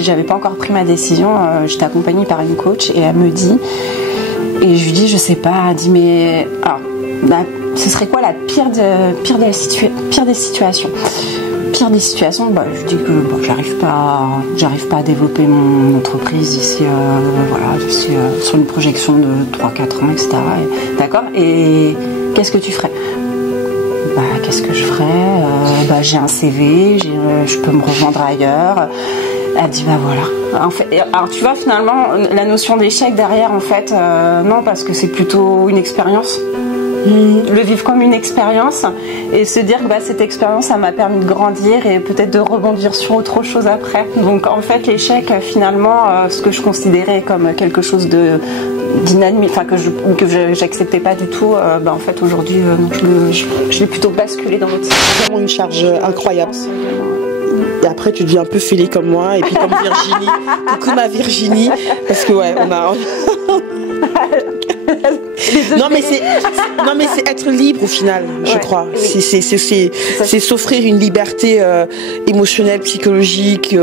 j'avais pas encore pris ma décision, j'étais accompagnée par une coach et elle me dit, et je lui dis, je sais pas, elle dit, mais alors, ce serait quoi la pire des situations? Pire des situations, je dis que j'arrive pas à développer mon entreprise d'ici sur une projection de 3-4 ans, etc. D'accord. Et qu'est-ce que tu ferais? Qu'est-ce que je ferais? J'ai un CV, je peux me revendre ailleurs. Elle dit voilà. En fait, alors tu vois, finalement la notion d'échec derrière, en fait, non, parce que c'est plutôt une expérience. Le vivre comme une expérience et se dire que cette expérience, ça m'a permis de grandir et peut-être de rebondir sur autre chose après. Donc en fait, l'échec, finalement, ce que je considérais comme quelque chose d'inadmissible, que j'acceptais pas du tout, en fait aujourd'hui, je l'ai plutôt basculé dans l'autre sens. C'est vraiment une charge incroyable. Et après, tu deviens un peu fêlée comme moi, et puis comme Virginie. Coucou ma Virginie, parce que ouais, on a. Non mais c'est être libre au final, je crois. Oui. C'est s'offrir une liberté émotionnelle, psychologique,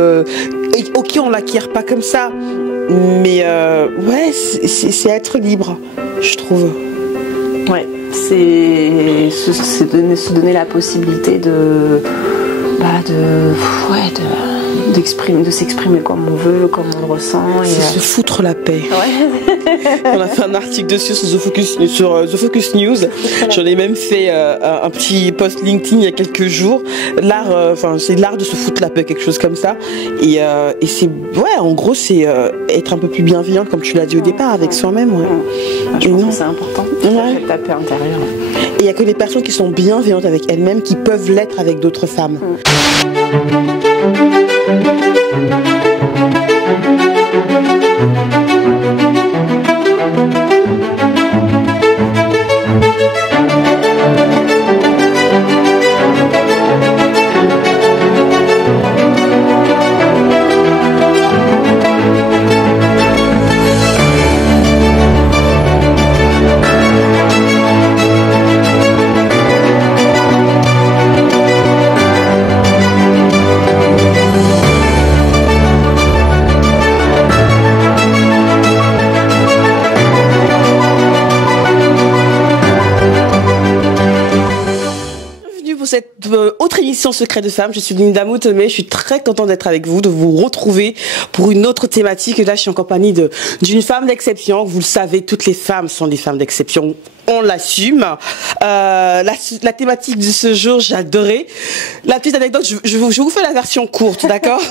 ok, on l'acquiert pas comme ça, mais c'est être libre, je trouve. Ouais, c'est se donner la possibilité de s'exprimer comme on veut, comme on le ressent. C'est se foutre la paix. Ouais. On a fait un article dessus sur The Focus News. J'en ai même fait un petit post LinkedIn il y a quelques jours. C'est l'art de se foutre la paix, quelque chose comme ça. Et c'est, en gros, c'est être un peu plus bienveillant, comme tu l'as dit au départ, avec soi-même. Ouais. Je pense que c'est important. Ouais. Ta paix intérieure. Et il n'y a que les personnes qui sont bienveillantes avec elles-mêmes qui peuvent l'être avec d'autres femmes. Cette autre émission Secret de Femme, je suis Linda Moutomé, je suis très contente d'être avec vous, de vous retrouver pour une autre thématique. Et là, je suis en compagnie d'une femme d'exception. Vous le savez, toutes les femmes sont des femmes d'exception. On l'assume. La thématique de ce jour, j'ai adoré. La petite anecdote, je vous fais la version courte, d'accord?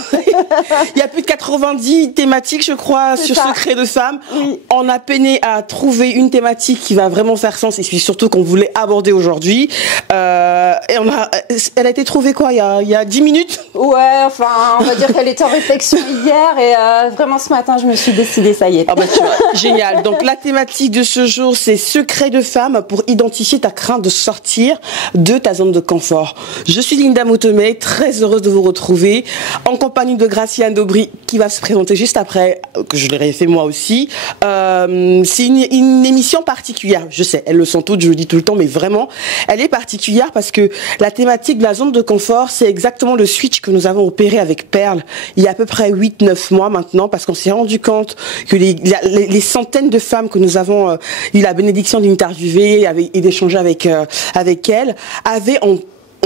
Il y a plus de 90 thématiques, je crois, sur Secret de Femme. Oui. On a peiné à trouver une thématique qui va vraiment faire sens et puis surtout qu'on voulait aborder aujourd'hui. Elle a été trouvée quoi, il y a 10 minutes? Ouais, enfin, on va dire qu'elle était en réflexion hier et vraiment ce matin, je me suis décidée, ça y est. Ah bah tu vois, génial. Donc la thématique de ce jour, c'est Secret de Femme pour identifier ta crainte de sortir de ta zone de confort. Je suis Linda Moutomé, très heureuse de vous retrouver en compagnie de Graciane Daubry qui va se présenter juste après, que je l'ai fait moi aussi. C'est une émission particulière, je sais, elles le sont toutes, je le dis tout le temps, mais vraiment, elle est particulière parce que la thématique de la zone de confort, c'est exactement le switch que nous avons opéré avec Perle il y a à peu près 8-9 mois maintenant, parce qu'on s'est rendu compte que les centaines de femmes que nous avons eu la bénédiction d'interviewer et d'échanger avec elles avaient en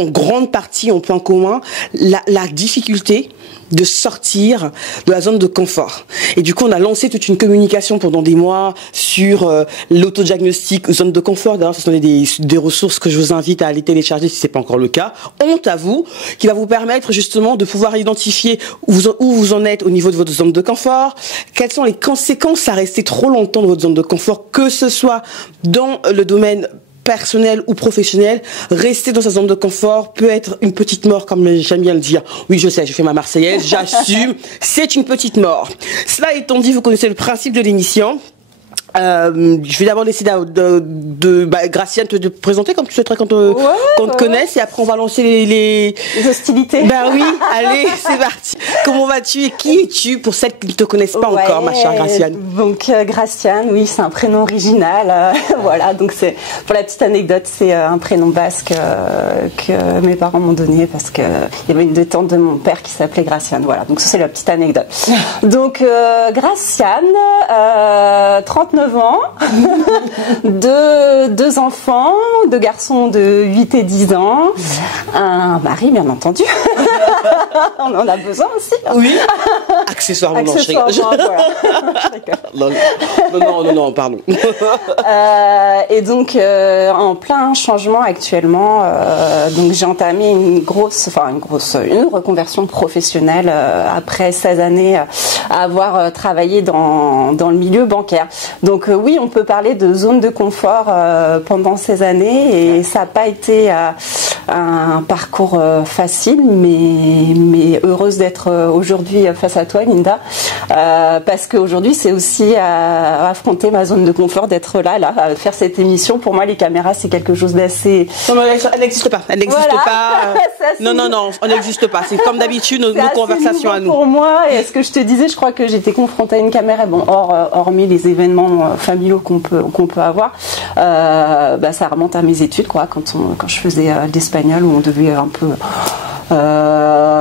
grande partie, en point commun, la difficulté de sortir de la zone de confort. Et du coup, on a lancé toute une communication pendant des mois sur l'autodiagnostic zone de confort. D'ailleurs, ce sont des ressources que je vous invite à aller télécharger si c'est pas encore le cas. Honte à vous, qui va vous permettre justement de pouvoir identifier où vous en êtes au niveau de votre zone de confort, quelles sont les conséquences à rester trop longtemps dans votre zone de confort, que ce soit dans le domaine personnel ou professionnel. Rester dans sa zone de confort peut être une petite mort, comme j'aime bien le dire. Oui, je sais, je fais ma Marseillaise, j'assume, c'est une petite mort. Cela étant dit, vous connaissez le principe de l'émission. Je vais d'abord laisser Graciane te présenter comme tu souhaiterais qu'on te connaisse, et après on va lancer les hostilités. Ben oui, allez, c'est parti. Comment vas-tu et qui es-tu pour celles qui ne te connaissent pas encore, ma chère Graciane? Donc Graciane, oui, c'est un prénom original. Voilà, donc c'est pour la petite anecdote, c'est un prénom basque que mes parents m'ont donné parce que il y avait une des tantes de mon père qui s'appelait Graciane. Voilà, donc ça c'est la petite anecdote. Donc Graciane, 39 ans, deux enfants, 2 garçons de 8 et 10 ans, un mari bien entendu. On en a besoin aussi. Oui. Accessoirement, non, je rigole. Voilà. Non, pardon. Et donc en plein changement actuellement, donc j'ai entamé une reconversion professionnelle après 16 années à avoir travaillé dans le milieu bancaire. Donc oui, on peut parler de zone de confort pendant ces années, et ça n'a pas été un parcours facile, mais heureuse d'être aujourd'hui face à toi, Linda, parce qu'aujourd'hui c'est aussi à affronter ma zone de confort, d'être là, à faire cette émission. Pour moi, les caméras, c'est quelque chose d'assez... Elle n'existe pas. Elle n'existe pas. Non, on n'existe pas. C'est comme d'habitude nos conversations à nous. Pour moi, et ce que je te disais, je crois que j'étais confrontée à une caméra, bon, hormis les événements familiaux qu'on peut avoir, ça remonte à mes études, quoi, quand je faisais l'espagnol, où on devait un peu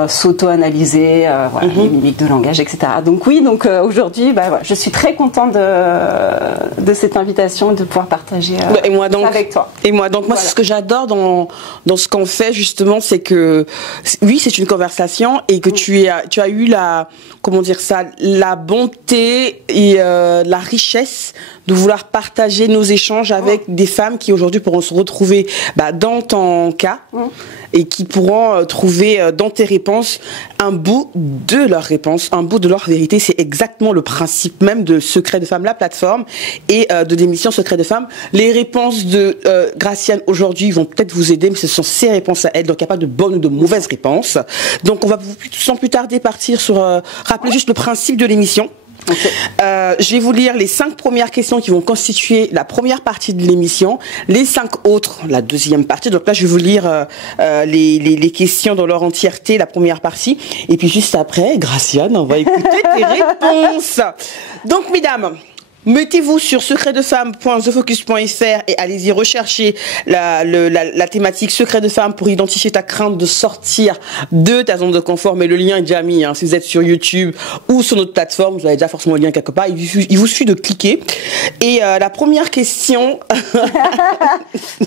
s'auto-analyser, les mimiques de langage, etc. Donc oui, aujourd'hui, je suis très contente de cette invitation et de pouvoir partager ça avec toi. Et moi, donc moi, ce que j'adore dans ce qu'on fait justement, c'est que oui, c'est une conversation, et que tu as eu la bonté et la richesse de vouloir partager nos échanges avec des femmes qui aujourd'hui pourront se retrouver dans ton cas, et qui pourront trouver dans tes réponses un bout de leurs réponses, un bout de leur vérité. C'est exactement le principe même de Secret de Femmes, la plateforme, et de l'émission Secret de Femmes. Les réponses de Graciane aujourd'hui vont peut-être vous aider, mais ce sont ses réponses à elle, donc il n'y a pas de bonnes ou de mauvaises réponses. Donc on va sans plus tarder partir sur... rappeler juste le principe de l'émission. Okay. Je vais vous lire les 5 premières questions qui vont constituer la première partie de l'émission, les 5 autres la deuxième partie. Donc là, je vais vous lire les questions dans leur entièreté, la première partie, et puis juste après, Graciane, on va écouter tes réponses. Donc, mesdames, mettez-vous sur secretdefemme.thefocus.fr et allez-y rechercher la thématique Secret de femme pour identifier ta crainte de sortir de ta zone de confort. Mais le lien est déjà mis, si vous êtes sur YouTube ou sur notre plateforme, vous avez déjà forcément le lien quelque part. Il vous suffit de cliquer. Et la première question,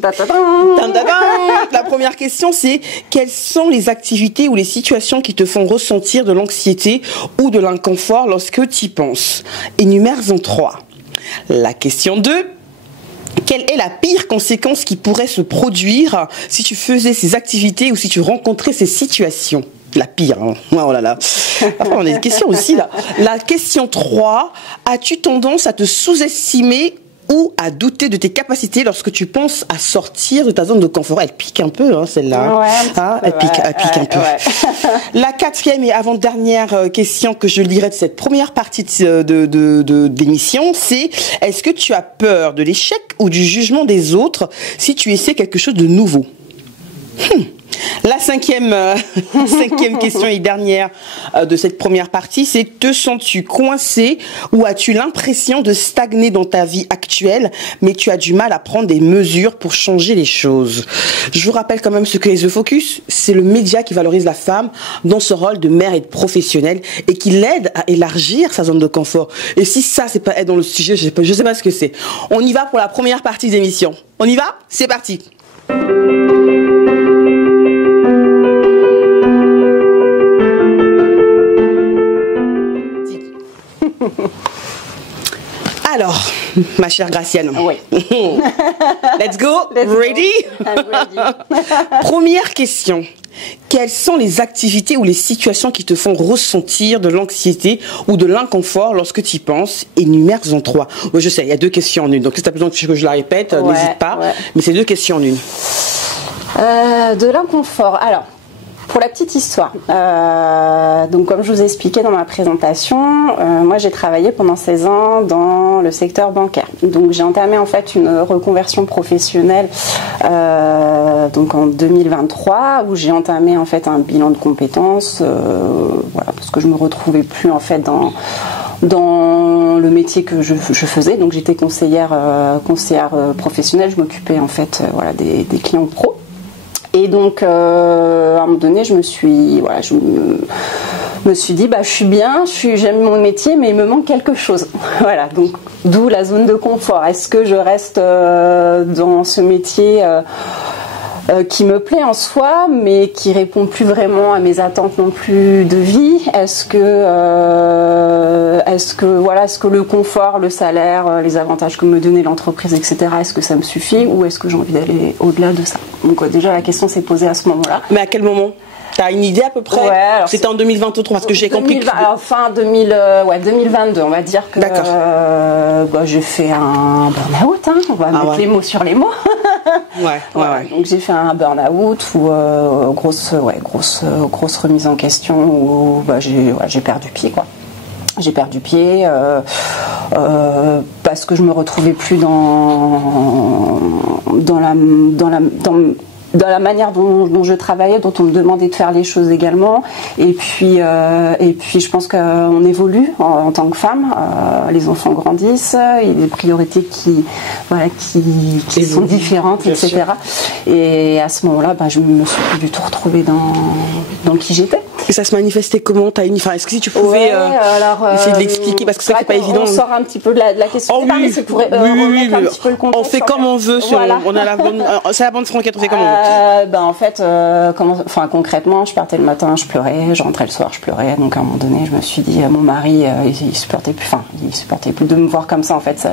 la première question, c'est: quelles sont les activités ou les situations qui te font ressentir de l'anxiété ou de l'inconfort lorsque tu y penses? Énumère-en 3. La question 2. Quelle est la pire conséquence qui pourrait se produire si tu faisais ces activités ou si tu rencontrais ces situations? La pire, hein. Oh là là. Après, on a des questions aussi, là. La question 3. As-tu tendance à te sous-estimer ou à douter de tes capacités lorsque tu penses à sortir de ta zone de confort? Elle pique un peu, celle-là. Ouais, elle pique un peu. Ouais. La 4e et avant-dernière question que je lirai de cette première partie d'émission, c'est: est-ce que tu as peur de l'échec ou du jugement des autres si tu essaies quelque chose de nouveau? La 5e question et dernière de cette première partie, c'est: te sens-tu coincé ou as-tu l'impression de stagner dans ta vie actuelle, mais tu as du mal à prendre des mesures pour changer les choses? Je vous rappelle quand même ce qu'est The Focus. C'est le média qui valorise la femme dans ce rôle de mère et de professionnelle, et qui l'aide à élargir sa zone de confort. Et si ça, c'est pas être dans le sujet, je sais pas ce que c'est. On y va pour la première partie d'émission. On y va? C'est parti. Alors, ma chère Graciane. Oui. Let's go. Ready? I'm ready. Première question. Quelles sont les activités ou les situations qui te font ressentir de l'anxiété ou de l'inconfort lorsque tu y penses? Énumère-en 3. Oui, je sais, il y a 2 questions en une. Donc si tu as besoin que je la répète, n'hésite pas. Ouais. Mais c'est 2 questions en une. De l'inconfort. Alors, Pour la petite histoire, donc comme je vous ai expliqué dans ma présentation, moi j'ai travaillé pendant 16 ans dans le secteur bancaire. Donc j'ai entamé en fait une reconversion professionnelle donc en 2023 où j'ai entamé en fait un bilan de compétences, voilà, parce que je me retrouvais plus en fait dans le métier que je faisais. Donc j'étais conseillère professionnelle, je m'occupais en fait voilà, des clients pro. Et donc, à un moment donné, je me suis dit, bah, je suis bien, j'aime mon métier, mais il me manque quelque chose. Voilà, donc d'où la zone de confort. Est-ce que je reste dans ce métier qui me plaît en soi, mais qui répond plus vraiment à mes attentes non plus de vie? Est-ce que le confort, le salaire, les avantages que me donnait l'entreprise, etc., est-ce que ça me suffit, ou est-ce que j'ai envie d'aller au-delà de ça? Donc déjà la question s'est posée à ce moment-là. Mais à quel moment? T'as une idée à peu près? Ouais, c'était en 2023 parce que j'ai compris. Fin 2022, on va dire que j'ai fait un burn-out. On va mettre les mots sur les mots. Donc j'ai fait un burn-out ou grosse remise en question où j'ai perdu pied quoi. J'ai perdu pied parce que je me retrouvais plus dans la manière dont je travaillais, dont on me demandait de faire les choses également. Et puis je pense qu'on évolue en tant que femme. Les enfants grandissent, il y a des priorités qui sont différentes, etc. Sûr. Et à ce moment-là, je me suis plus du tout retrouvée dans qui j'étais. Et ça se manifestait comment? Est-ce que si tu pouvais essayer de l'expliquer, parce que ça c'est pas évident. On sort un petit peu de la question. Mais c'est pour remettre un petit peu le contexte. On fait comme on veut. On a la bonne. C'est la bande franquette. On fait comme on veut. En fait, concrètement, je partais le matin, je pleurais, je rentrais le soir, je pleurais. Donc à un moment donné, je me suis dit, mon mari, il supportait plus de me voir comme ça. En fait, ça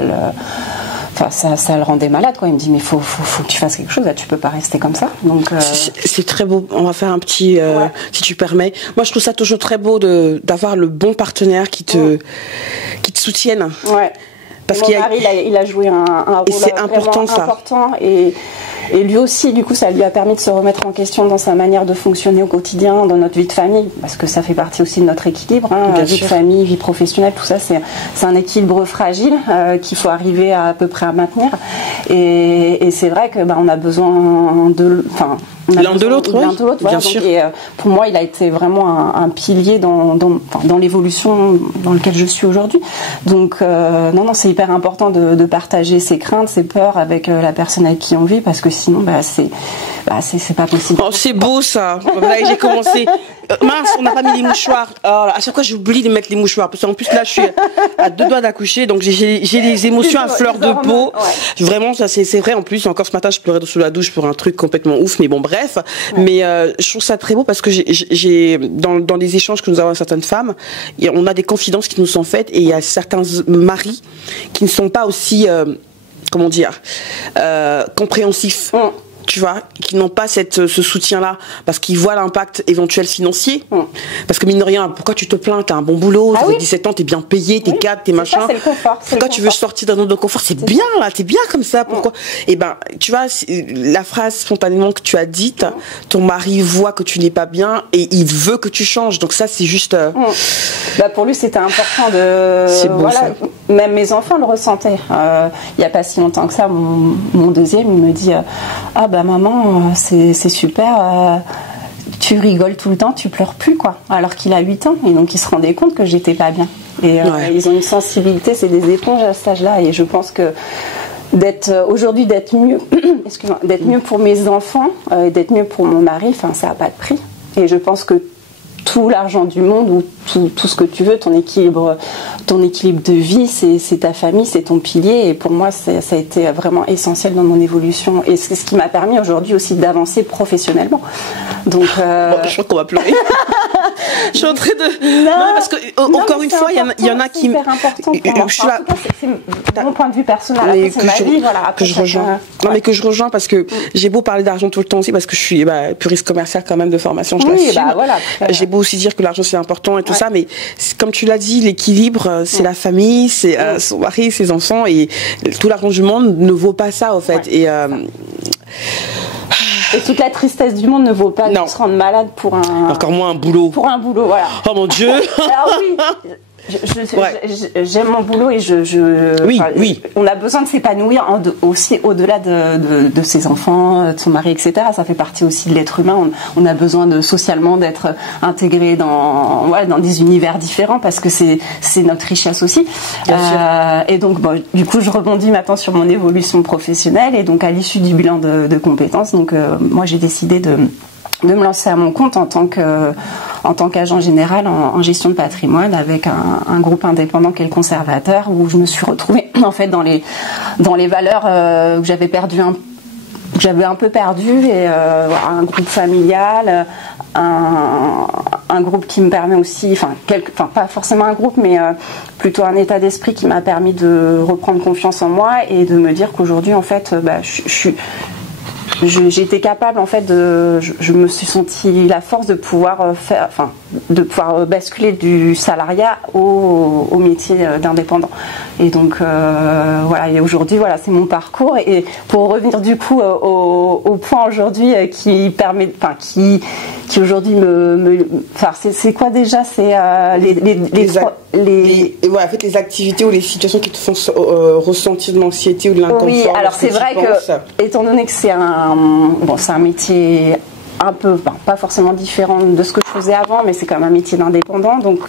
le rendait malade, quoi. Il me dit, mais faut que tu fasses quelque chose, là, tu peux pas rester comme ça. Donc c'est très beau. On va faire un petit, si tu permets. Moi, je trouve ça toujours très beau d'avoir le bon partenaire qui te soutienne. Ouais. Parce mon mari, il a joué un rôle important et lui aussi, du coup, ça lui a permis de se remettre en question dans sa manière de fonctionner au quotidien, dans notre vie de famille, parce que ça fait partie aussi de notre équilibre, vie de famille, vie professionnelle, tout ça, c'est un équilibre fragile qu'il faut arriver à peu près à maintenir. Et c'est vrai que on a besoin l'un de l'autre, voilà. Bien sûr. Et pour moi, il a été vraiment un pilier dans l'évolution dans laquelle je suis aujourd'hui. Donc, non, c'est hyper important de partager ses craintes, ses peurs avec la personne avec qui on vit, parce que sinon, c'est pas possible. Oh, c'est beau ça. J'ai commencé. Mince, on n'a pas mis les mouchoirs. Alors, à chaque fois, j'oublie de mettre les mouchoirs. Parce qu'en plus, là, je suis à 2 doigts d'accoucher, donc j'ai les émotions à fleur de peau. Ouais. Vraiment, ça, c'est vrai. En plus, encore ce matin, je pleurais sous la douche pour un truc complètement ouf. Mais bon, bref. Ouais. Mais je trouve ça très beau parce que dans les échanges que nous avons avec certaines femmes, on a des confidences qui nous sont faites et il y a certains maris qui ne sont pas aussi, compréhensifs. Ouais. Tu vois, qui n'ont pas ce soutien-là parce qu'ils voient l'impact éventuel financier. Parce que mine de rien, pourquoi tu te plains? T'as un bon boulot, t'as 17 ans, t'es bien payé, t'es cadre, t'es machin. C'est le confort. Pourquoi tu veux sortir d'un autre de confort? C'est bien là, t'es bien comme ça. Pourquoi? Et tu vois, la phrase spontanément que tu as dite, ton mari voit que tu n'es pas bien et il veut que tu changes. Donc ça, c'est juste. Pour lui, c'était important de. C'est beau, ça. Même mes enfants le ressentaient. Il n'y a pas si longtemps que ça, mon deuxième, il me dit maman, c'est super, tu rigoles tout le temps, tu pleures plus, quoi. Alors qu'il a 8 ans, et donc il se rendait compte que j'étais pas bien. Et ils ont une sensibilité, c'est des éponges à cet âge-là, et je pense que aujourd'hui d'être mieux pour mes enfants, d'être mieux pour mon mari, ça n'a pas de prix. Et je pense que tout l'argent du monde ou tout ce que tu veux, ton équilibre de vie, c'est ta famille, c'est ton pilier. Et pour moi, ça a été vraiment essentiel dans mon évolution. Et c'est ce qui m'a permis aujourd'hui aussi d'avancer professionnellement. Donc, je crois qu'on va pleurer. Je suis en train de. Non, parce que encore une fois, il y en a qui. C'est hyper important. C'est mon point de vue personnel. C'est ma vie, voilà. Que je rejoins. Non, mais que je rejoins parce que j'ai beau parler d'argent tout le temps aussi parce que je suis puriste commerciale quand même de formation. Voilà. J'ai beau aussi dire que l'argent c'est important et tout ça, mais comme tu l'as dit, l'équilibre, c'est la famille, c'est son mari, ses enfants, et tout l'argent du monde ne vaut pas ça, au fait. Et Et toute la tristesse du monde ne vaut pas de se rendre malade pour un... Encore moins un boulot. Pour un boulot, voilà. Oh mon Dieu. Alors oui, j'aime mon boulot et oui. On a besoin de s'épanouir aussi au-delà de ses enfants, de son mari, etc. Ça fait partie aussi de l'être humain. On a besoin socialement d'être intégré dans des univers différents parce que c'est notre richesse aussi. Et donc, du coup, je rebondis maintenant sur mon évolution professionnelle et donc à l'issue du bilan de compétences, donc moi j'ai décidé de me lancer à mon compte en tant qu'agent général en gestion de patrimoine avec un groupe indépendant qui est le conservateur, où je me suis retrouvée en fait dans les valeurs que j'avais un peu perdu, et un groupe familial, un groupe qui me permet aussi, pas forcément un groupe, mais plutôt un état d'esprit qui m'a permis de reprendre confiance en moi et de me dire qu'aujourd'hui en fait j'ai été capable en fait je me suis sentie la force de pouvoir basculer du salariat au métier d'indépendant. Et donc et aujourd'hui c'est mon parcours, et pour revenir du coup au point aujourd'hui qui permet, qui aujourd'hui c'est quoi déjà, c'est les activités ou les situations qui te font ressentir de l'anxiété ou de l'inconfort. Oui, alors c'est vrai que étant donné que c'est un métier un peu, pas forcément différent de ce que je faisais avant, mais c'est quand même un métier d'indépendant, donc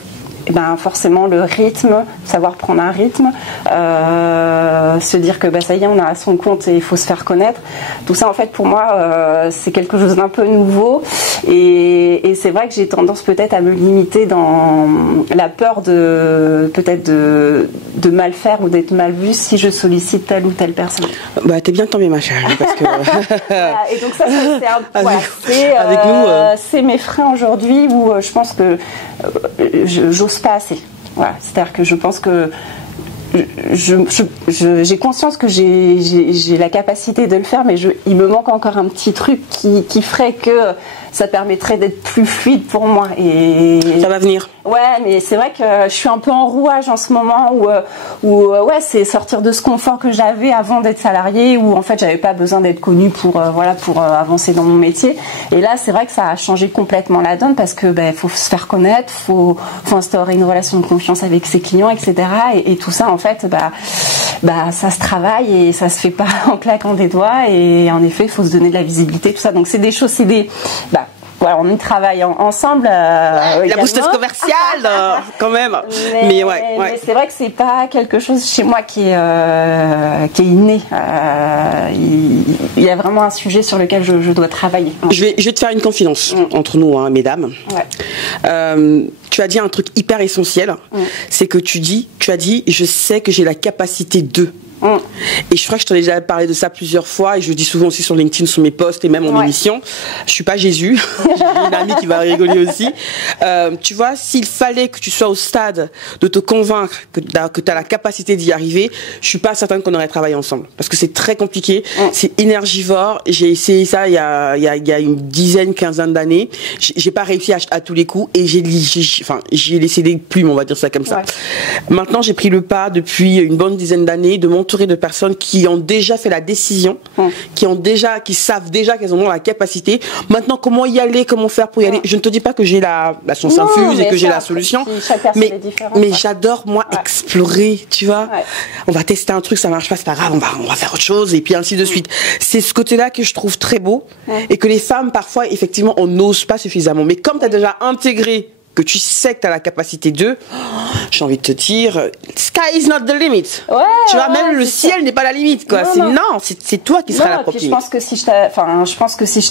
forcément le rythme, savoir prendre un rythme, se dire que ça y est, on a son compte et il faut se faire connaître. Tout ça en fait pour moi c'est quelque chose d'un peu nouveau, et c'est vrai que j'ai tendance peut-être à me limiter dans la peur de mal faire ou d'être mal vue si je sollicite telle ou telle personne. T'es bien tombée ma chérie, parce que et donc ça c'est mes freins aujourd'hui, où je pense que j'ose pas assez. Voilà, c'est-à-dire que je pense que j'ai conscience que j'ai la capacité de le faire, mais il me manque encore un petit truc qui ferait que ça permettrait d'être plus fluide pour moi. Et ça va venir. Ouais, mais c'est vrai que je suis un peu en rouage en ce moment où c'est sortir de ce confort que j'avais avant d'être salariée, où en fait j'avais pas besoin d'être connue pour avancer dans mon métier. Et là, c'est vrai que ça a changé complètement la donne, parce que faut se faire connaître, faut instaurer une relation de confiance avec ses clients, etc. Et tout ça, en fait, ça se travaille et ça se fait pas en claquant des doigts. Et en effet, il faut se donner de la visibilité, tout ça. Donc c'est des choses, on y travaille ensemble. La boosteuse commerciale, quand même. Mais c'est vrai que c'est pas quelque chose chez moi qui est inné. Il y a vraiment un sujet sur lequel je dois travailler. Je vais te faire une confidence entre nous, mesdames. Ouais. Tu as dit un truc hyper essentiel, c'est que tu as dit, je sais que j'ai la capacité de. Et je crois que je t'en ai déjà parlé de ça plusieurs fois, et je le dis souvent aussi sur LinkedIn, sur mes posts et même en émission. Je suis pas Jésus. J'ai une amie qui va rigoler aussi. Tu vois, s'il fallait que tu sois au stade de te convaincre que tu as la capacité d'y arriver, je suis pas certaine qu'on aurait travaillé ensemble, parce que c'est très compliqué, c'est énergivore. J'ai essayé ça il y a une quinzaine d'années. J'ai pas réussi à tous les coups, et j'ai laissé des plumes, on va dire ça comme ça. Maintenant, j'ai pris le pas depuis une bonne dizaine d'années de m'entourer de personnes qui ont déjà fait la décision, qui savent déjà qu'elles ont la capacité. Maintenant, comment y aller, comment faire pour y aller. Je ne te dis pas que j'ai la science infuse et que j'ai la solution, mais j'adore explorer, tu vois. On va tester un truc, ça marche pas, c'est pas grave, on va faire autre chose, et puis ainsi de suite. C'est ce côté-là que je trouve très beau, et que les femmes, parfois, effectivement, on n'ose pas suffisamment. Mais comme tu as déjà intégré que tu sais que tu as la capacité de, j'ai envie de te dire, sky is not the limit. Tu vois, même le ciel n'est pas la limite, quoi. C'est toi qui seras la propre limite. Je pense que si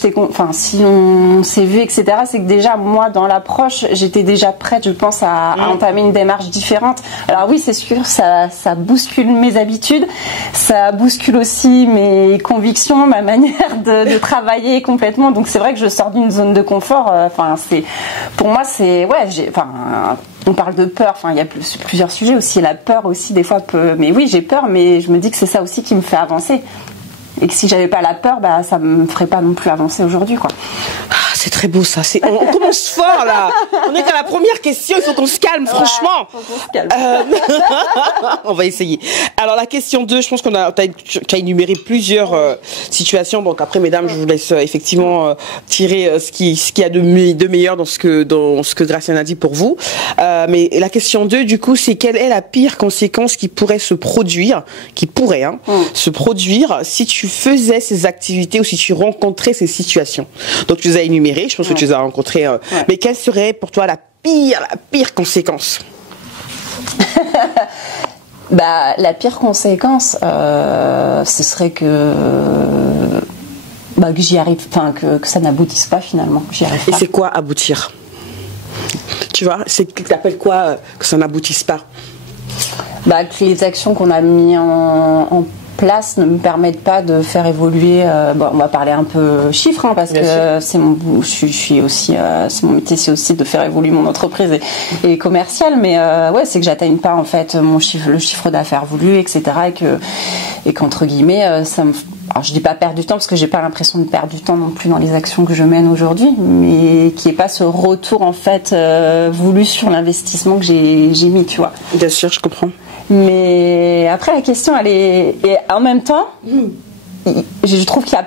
on s'est vu, etc., c'est que déjà, moi, dans l'approche, j'étais déjà prête, je pense, à entamer une démarche différente. Alors oui, c'est sûr, ça bouscule mes habitudes, ça bouscule aussi mes convictions, ma manière de travailler complètement. Donc c'est vrai que je sors d'une zone de confort. Pour moi, c'est on parle de peur, il y a plusieurs sujets aussi, la peur aussi des fois mais oui, j'ai peur, mais je me dis que c'est ça aussi qui me fait avancer, et que si j'avais pas la peur, ça me ferait pas non plus avancer aujourd'hui, quoi. c'est très beau ça. On commence fort là. On est qu'à la première question, il faut qu'on se calme, franchement. Faut qu'on se calme. On va essayer. Alors la question 2, je pense tu as énuméré plusieurs situations. Donc après, mesdames, je vous laisse effectivement tirer ce qu'il y a de meilleur dans ce que Graciane a dit pour vous. Mais la question 2, du coup, c'est quelle est la pire conséquence qui pourrait se produire, se produire si tu faisais ces activités ou si tu rencontrais ces situations. Donc tu les as énumérées, je pense que tu les as rencontrées. Mais quelle serait pour toi la pire conséquence? La pire conséquence, ce serait que j'y arrive, que ça n'aboutisse pas finalement. J'y arrive pas. Et c'est quoi aboutir? Tu vois, t'appelles quoi que ça n'aboutisse pas? Que les actions qu'on a mis en place ne me permettent pas de faire évoluer. On va parler un peu chiffres, parce que c'est mon métier, c'est aussi de faire évoluer mon entreprise et commerciale. Mais c'est que j'atteigne pas en fait le chiffre d'affaires voulu, etc. Et qu'entre guillemets, alors je dis pas perdre du temps parce que j'ai pas l'impression de perdre du temps non plus dans les actions que je mène aujourd'hui, mais qui est pas ce retour en fait voulu sur l'investissement que j'ai mis, tu vois. Bien sûr, je comprends. Mais après la question elle est, et en même temps je trouve qu'il y a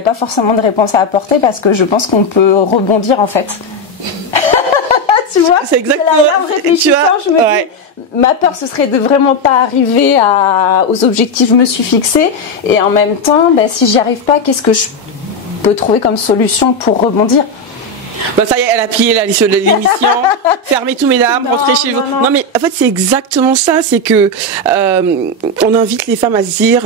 pas forcément de réponse à apporter, parce que je pense qu'on peut rebondir en fait. Tu vois, c'est exactement là, en réfléchissant, je me dis, ma peur ce serait de vraiment pas arriver aux objectifs que je me suis fixés, et en même temps si j'y arrive pas, qu'est-ce que je peux trouver comme solution pour rebondir? Ça y est, elle a plié la liste de l'émission. Fermez tous, mesdames, rentrez chez vous. Non, mais en fait, c'est exactement ça. C'est que on invite les femmes à se dire.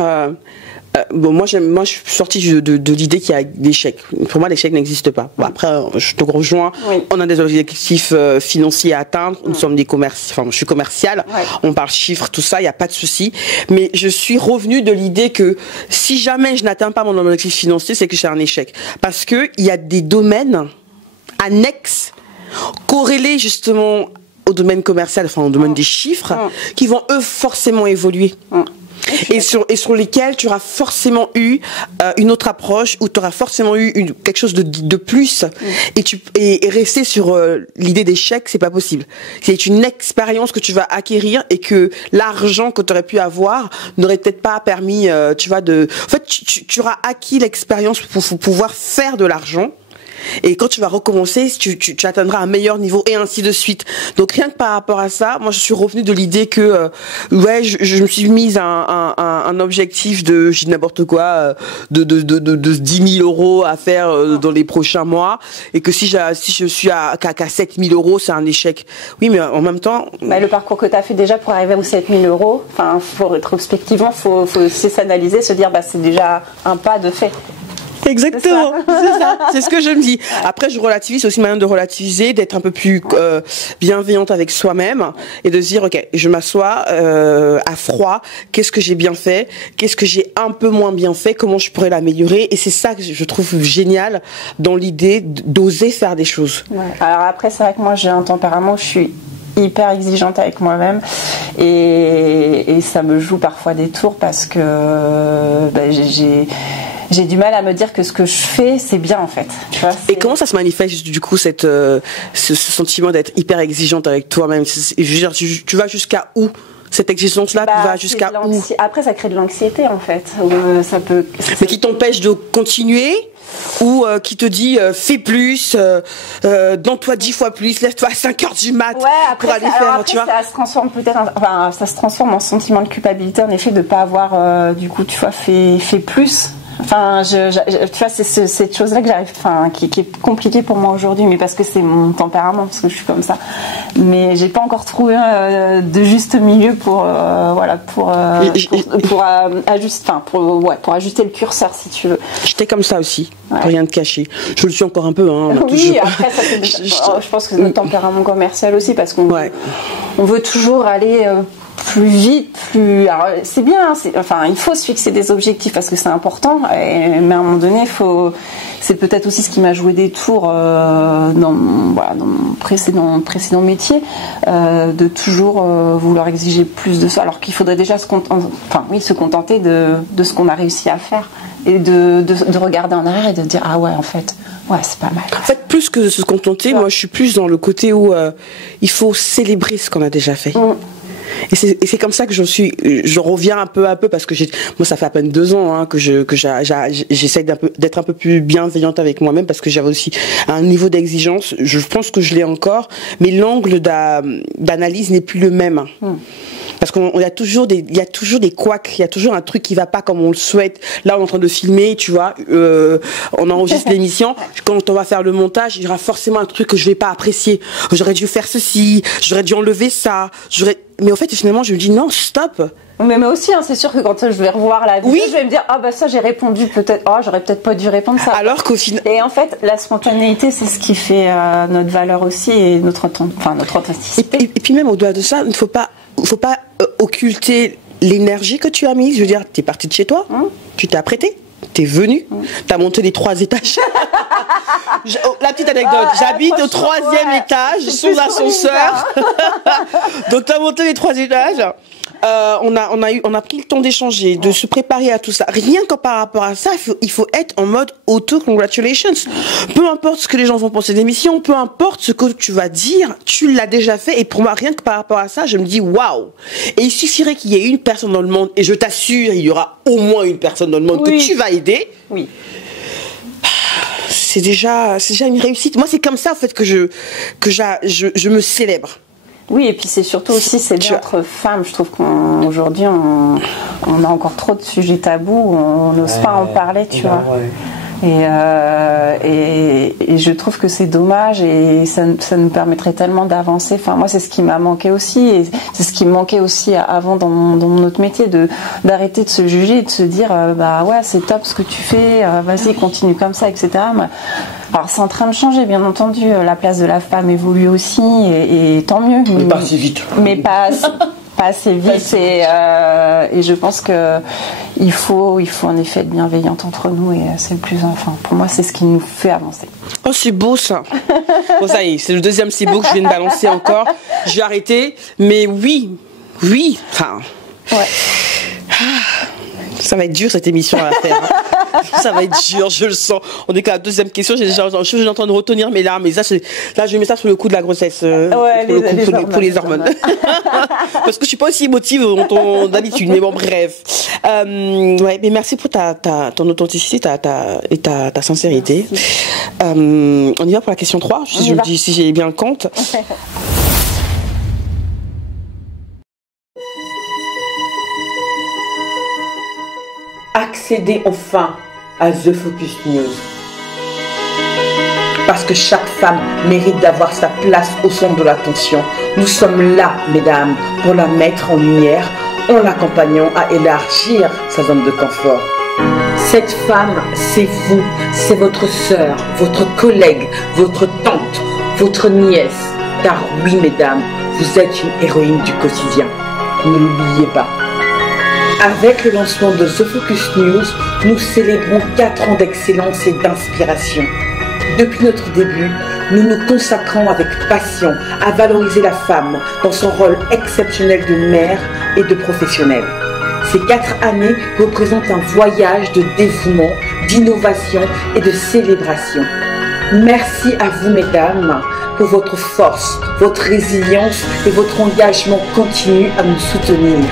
Moi, je suis sortie de l'idée qu'il y a l'échec. Pour moi, l'échec n'existe pas. Après, je te rejoins. Oui. On a des objectifs financiers à atteindre. Nous sommes je suis commerciale. Ouais. On parle chiffres, tout ça. Il n'y a pas de souci. Mais je suis revenue de l'idée que si jamais je n'atteins pas mon objectif financier, c'est que c'est un échec. Parce que il y a des domaines annexes corrélés justement au domaine commercial, au domaine des chiffres, qui vont eux forcément évoluer. Et sur lesquels tu auras forcément eu une autre approche, ou tu auras forcément eu quelque chose de plus, et rester sur l'idée d'échec, c'est pas possible. C'est une expérience que tu vas acquérir, et que l'argent que tu aurais pu avoir n'aurait peut-être pas permis, en fait, tu auras acquis l'expérience pour pouvoir faire de l'argent. Et quand tu vas recommencer, tu atteindras un meilleur niveau, et ainsi de suite. Donc rien que par rapport à ça, moi je suis revenue de l'idée que je me suis mise un objectif de, je dis n'importe quoi, de 10 000 euros à faire dans les prochains mois, et que si je suis qu'à 7 000 euros, c'est un échec. Oui, mais en même temps, le parcours que tu as fait déjà pour arriver aux 7 000 euros, faut rétrospectivement, faut aussi s'analyser, se dire c'est déjà un pas de fait. Exactement, c'est ça, c'est ce que je me dis. Après, je relativise, c'est aussi une manière de relativiser, d'être un peu plus bienveillante avec soi-même, et de se dire, ok, je m'assois à froid, qu'est-ce que j'ai bien fait, qu'est-ce que j'ai un peu moins bien fait, comment je pourrais l'améliorer, et c'est ça que je trouve génial dans l'idée d'oser faire des choses. Ouais. Alors après, c'est vrai que moi j'ai un tempérament où je suis hyper exigeante avec moi-même, et ça me joue parfois des tours, parce que j'ai du mal à me dire que ce que je fais, c'est bien en fait. Tu vois, et comment ça se manifeste du coup ce sentiment d'être hyper exigeante avec toi-même? Je veux dire, tu vas jusqu'à où? Cette exigence-là, tu vas jusqu'à où? Après, ça crée de l'anxiété en fait. Mais qui t'empêche de continuer, ou qui te dit fais plus, donne-toi 10 fois plus, lève-toi à 5h du mat pour aller faire. Après, tu vois, ça se transforme ça se transforme en sentiment de culpabilité, en effet, de pas avoir du coup, tu vois, fait plus. Tu vois, c'est cette chose-là que j'arrive, qui est compliquée pour moi aujourd'hui, mais parce que c'est mon tempérament, parce que je suis comme ça. Mais j'ai pas encore trouvé de juste milieu pour ajuster le curseur, si tu veux. J'étais comme ça aussi, pour rien te cacher. Je le suis encore un peu. Oui, après ça je pense que c'est notre tempérament commercial aussi, parce qu'on veut toujours aller plus vite, alors c'est bien, il faut se fixer des objectifs parce que c'est important, mais à un moment donné, c'est peut-être aussi ce qui m'a joué des tours dans mon précédent métier, de toujours vouloir exiger plus de ça, alors qu'il faudrait déjà se contenter de ce qu'on a réussi à faire. et de regarder en arrière et de dire ah ouais en fait ouais c'est pas mal. En fait, plus que de se contenter, moi je suis plus dans le côté où il faut célébrer ce qu'on a déjà fait. Et c'est comme ça que je reviens un peu à peu, parce que moi ça fait à peine 2 ans hein, que j'essaie d'être un peu plus bienveillante avec moi-même, parce que j'avais aussi un niveau d'exigence, je pense que je l'ai encore, mais l'angle d'analyse n'est plus le même. Parce qu'il y a toujours des couacs, il y a toujours un truc qui va pas comme on le souhaite. Là, on est en train de filmer, tu vois, on enregistre l'émission. Quand on va faire le montage, il y aura forcément un truc que je vais pas apprécier. J'aurais dû faire ceci, j'aurais dû enlever ça, mais en fait, finalement, je me dis non, stop. Mais aussi, hein, c'est sûr que quand je vais revoir la vidéo, je vais me dire ah bah ça j'ai répondu peut-être, j'aurais peut-être pas dû répondre ça. Alors qu'au final. Et en fait, la spontanéité, c'est ce qui fait notre valeur aussi et notre authenticité. Et puis même au-delà de ça, il ne faut pas occulter l'énergie que tu as mise. Je veux dire, tu es partie de chez toi, tu t'es apprêtée, tu es venue, tu as monté les 3 étages. La petite anecdote, j'habite au 3e étage, sous l'ascenseur. Donc tu as monté les 3 étages. On a pris le temps d'échanger, de se préparer à tout ça. Rien que par rapport à ça, il faut être en mode auto-congratulations. Peu importe ce que les gens vont penser de l'émission, peu importe ce que tu vas dire, tu l'as déjà fait. Et pour moi, rien que par rapport à ça, je me dis waouh. Et il suffirait qu'il y ait une personne dans le monde, et je t'assure, il y aura au moins une personne dans le monde que tu vas aider. Oui. C'est déjà une réussite. Moi, c'est comme ça en fait que je me célèbre. Oui, et puis c'est surtout aussi, c'est bien entre femmes. Je trouve qu'aujourd'hui, on a encore trop de sujets tabous, on n'ose pas en parler, tu vois. Et je trouve que c'est dommage, et ça nous permettrait tellement d'avancer. Enfin, moi, c'est ce qui m'a manqué aussi, et c'est ce qui me manquait aussi avant dans mon autre métier, d'arrêter de se juger et de se dire bah ouais, c'est top ce que tu fais, vas-y, continue comme ça, etc. Alors c'est en train de changer, bien entendu, la place de la femme évolue aussi, et tant mieux. Mais pas assez vite. Mais pas assez vite, et je pense que il faut en effet être bienveillante entre nous, et c'est le plus, enfin pour moi c'est ce qui nous fait avancer. Oh c'est beau ça. Bon ça y est, c'est le 2e c'est beau que je viens de balancer encore. Je vais arrêter, mais oui, enfin. Ouais. Ça va être dur cette émission à faire. Ça va être dur, je le sens. On est qu'à la 2e question. Je suis en train de retenir mes larmes. Mais là, je mets ça sur le coup de la grossesse. Pour les hormones. Parce que je suis pas aussi émotive d'habitude. Mais bon, bref. Ouais, mais merci pour ton authenticité et ta sincérité. On y va pour la question 3. Si j'ai bien le compte. Accédez enfin à The Focus News. Parce que chaque femme mérite d'avoir sa place au centre de l'attention. Nous sommes là, mesdames, pour la mettre en lumière, en l'accompagnant à élargir sa zone de confort. Cette femme, c'est vous, c'est votre sœur, votre collègue, votre tante, votre nièce. Car oui, mesdames, vous êtes une héroïne du quotidien. Ne l'oubliez pas. Avec le lancement de The Focus News, nous célébrons 4 ans d'excellence et d'inspiration. Depuis notre début, nous nous consacrons avec passion à valoriser la femme dans son rôle exceptionnel de mère et de professionnelle. Ces 4 années représentent un voyage de dévouement, d'innovation et de célébration. Merci à vous, mesdames, pour votre force, votre résilience et votre engagement continu à nous soutenir.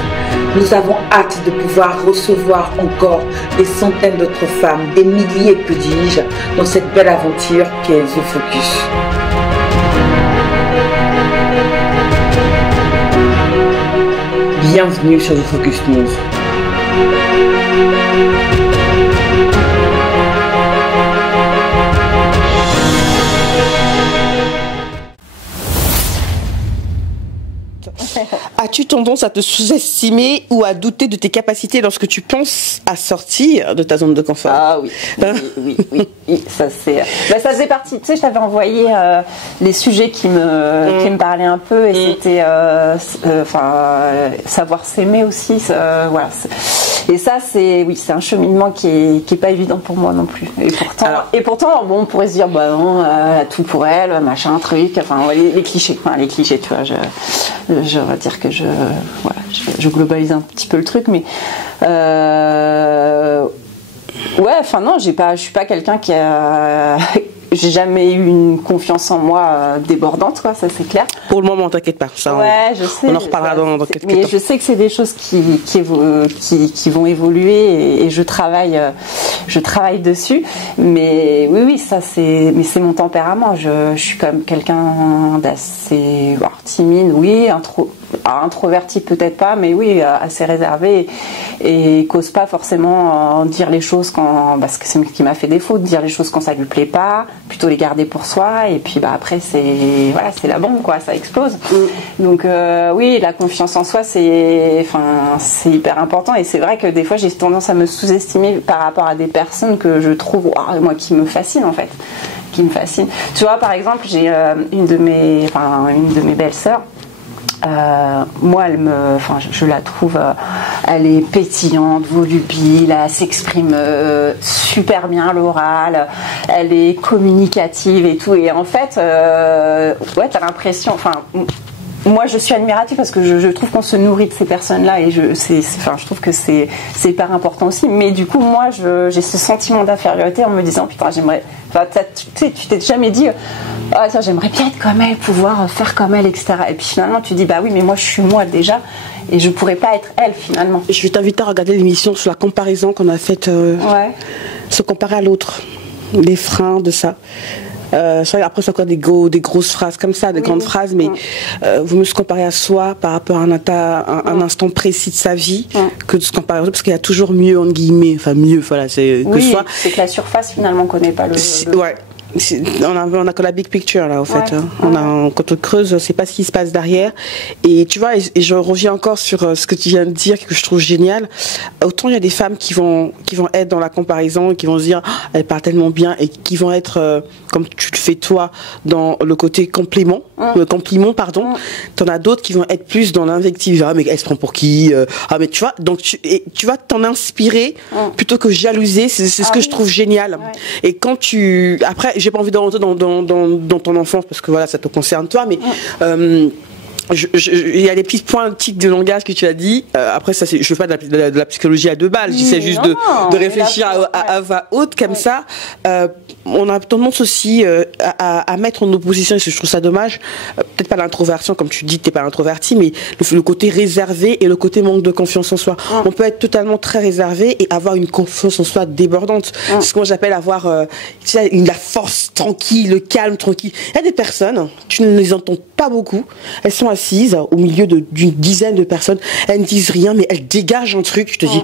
Nous avons hâte de pouvoir recevoir encore des centaines d'autres femmes, des milliers, que dis-je, dans cette belle aventure qu'est The Focus. Bienvenue sur The Focus News. As-tu tendance à te sous-estimer ou à douter de tes capacités lorsque tu penses à sortir de ta zone de confort? Ah oui, oui. Ça faisait partie. Tu sais, je t'avais envoyé les sujets qui me parlaient un peu, et c'était savoir s'aimer aussi. Voilà. Et ça, c'est un cheminement qui est pas évident pour moi non plus. Et pourtant, bon, on pourrait se dire, bah non, tout pour elle, machin, truc. Enfin, les clichés, tu vois. Je vais dire que je globalise un petit peu le truc, mais Ouais, enfin non, je suis pas quelqu'un qui a... J'ai jamais eu une confiance en moi débordante, quoi, ça c'est clair. Pour le moment, t'inquiète pas. Ça, ouais, je sais. On en reparlera dans quelques temps. Mais je sais que c'est des choses qui vont évoluer et je travaille dessus. Mais oui, ça c'est mon tempérament. Je suis quand même quelqu'un d'assez timide, oui, introverti peut-être pas, mais oui, assez réservé et cause pas forcément dire les choses parce que c'est ce qui m'a fait défaut, de dire les choses quand ça lui plaît pas, plutôt les garder pour soi et puis après c'est la bombe, quoi, ça explose. Donc oui, la confiance en soi c'est hyper important et c'est vrai que des fois j'ai tendance à me sous-estimer par rapport à des personnes que je trouve moi qui me fascinent en fait, qui me fascinent. Tu vois, par exemple, j'ai une de mes belles-sœurs. Moi, je la trouve, elle est pétillante, volubile, elle s'exprime super bien à l'oral, elle est communicative et tout. Et en fait, ouais, t'as l'impression, moi je suis admirative parce que je trouve qu'on se nourrit de ces personnes-là et je trouve que c'est hyper important aussi. Mais du coup, moi, j'ai ce sentiment d'infériorité en me disant putain, j'aimerais. Tu t'es jamais dit j'aimerais bien être comme elle, pouvoir faire comme elle, etc. Et puis finalement, tu dis bah oui, mais moi je suis moi déjà et je pourrais pas être elle finalement. Je vais t'inviter à regarder l'émission sur la comparaison qu'on a faite, se comparer à l'autre, les freins de ça. Après c'est encore des grosses phrases comme ça, des grandes phrases, mais vous me se comparer à soi par rapport à un instant précis de sa vie que de se comparer à l'autre, parce qu'il y a toujours mieux entre guillemets, mieux, voilà, c'est que soit. C'est que la surface finalement connaît pas le... Ouais. On a que la big picture là, en fait. Quand on creuse, c'est pas ce qui se passe derrière. Et tu vois, et je reviens encore sur ce que tu viens de dire, que je trouve génial. Autant il y a des femmes qui vont être dans la comparaison, et qui vont se dire, elle parle tellement bien, et qui vont être, comme tu le fais toi, dans le côté compliment, T'en as d'autres qui vont être plus dans l'invective. Mais elle se prend pour qui? Mais tu vois, donc tu vas t'en inspirer plutôt que jalouser. C'est ce que je trouve génial. Ouais. Et quand après, j'ai pas envie de rentrer dans ton enfance parce que voilà, ça te concerne toi, mais il y a des petits pointiques de langage que tu as dit. Après, ça, je fais pas de la psychologie à deux balles. J'essaie juste de réfléchir à voix haute comme ça. On a tendance aussi à mettre en opposition, et je trouve ça dommage, peut-être pas l'introversion, comme tu dis, t'es pas introverti, mais le côté réservé et le côté manque de confiance en soi. On peut être totalement très réservé et avoir une confiance en soi débordante. C'est ce que moi j'appelle avoir la force tranquille, le calme tranquille. Il y a des personnes, tu ne les entends pas beaucoup, elles sont assises au milieu d'une dizaine de personnes, elles ne disent rien, mais elles dégagent un truc, je te dis,